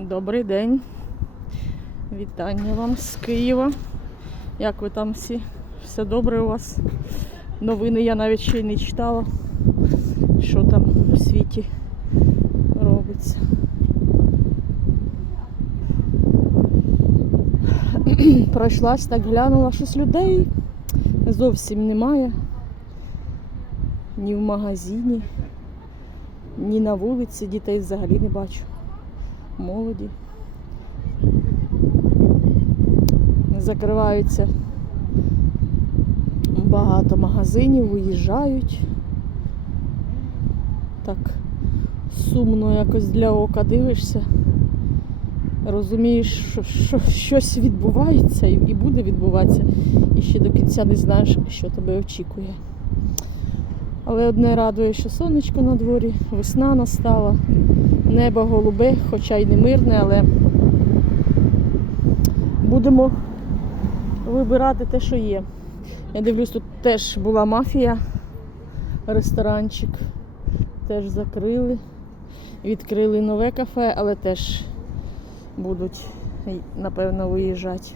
Добрий день. Вітання вам з Києва. Як ви там всі? Все добре у вас? Новини я навіть ще й не читала, що там у світі робиться. Пройшлась, так глянула, щось людей зовсім немає. Ні в магазині, ні на вулиці дітей взагалі не бачу. Молоді. Закриваються багато магазинів, виїжджають. Так сумно якось для ока дивишся. Розумієш, що, що щось відбувається і, буде відбуватися, і ще до кінця не знаєш, що тебе очікує. Але одне радує, що сонечко на дворі, весна настала, небо голубе, хоча й не мирне, але будемо вибирати те, що є. Я дивлюсь, тут теж була мафія, ресторанчик, теж закрили. Відкрили нове кафе, але теж будуть, напевно, виїжджати.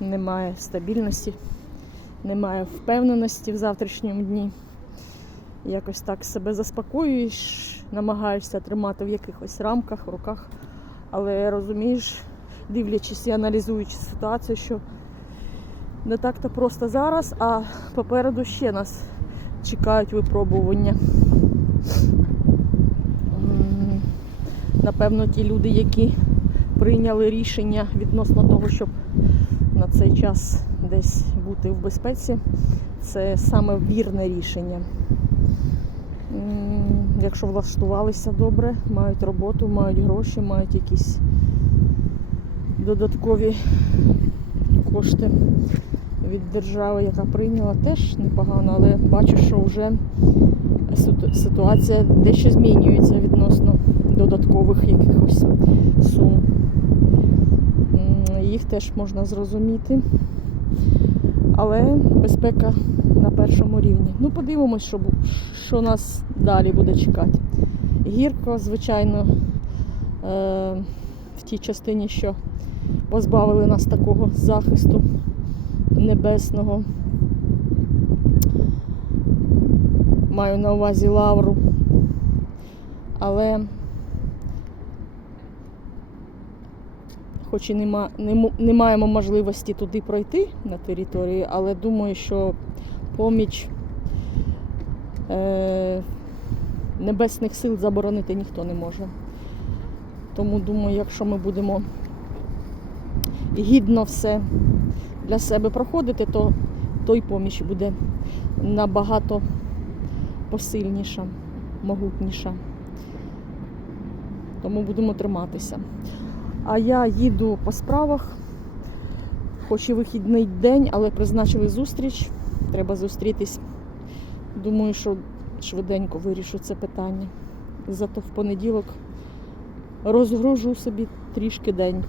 Немає стабільності, немає впевненості в завтрашньому дні. Якось так себе заспокоюєш, намагаєшся тримати в якихось рамках, руках, але розумієш, дивлячись і аналізуючи ситуацію, що не так-то просто зараз, а попереду ще нас чекають випробування. Напевно, ті люди, які прийняли рішення відносно того, щоб на цей час десь бути в безпеці, це саме вірне рішення. Якщо влаштувалися добре, мають роботу, мають гроші, мають якісь додаткові кошти від держави, яка прийняла, теж непогано, але бачу, що вже ситуація дещо змінюється відносно додаткових якихось сум. Їх теж можна зрозуміти. Але безпека на першому рівні. Ну, подивимось, що, що нас далі буде чекати. Гірко, звичайно, е, в тій частині, що позбавили нас такого захисту небесного. Маю на увазі лавру. Але хоч і нема, не, не маємо можливості туди пройти на території, але думаю, що поміч е, небесних сил заборонити ніхто не може. Тому думаю, якщо ми будемо гідно все для себе проходити, то той поміч буде набагато посильніша, могутніша. Тому будемо триматися. А я їду по справах, хоч і вихідний день, але призначили зустріч. Треба зустрітись. Думаю, що швиденько вирішу це питання. Зато в понеділок розгружу собі трішки день.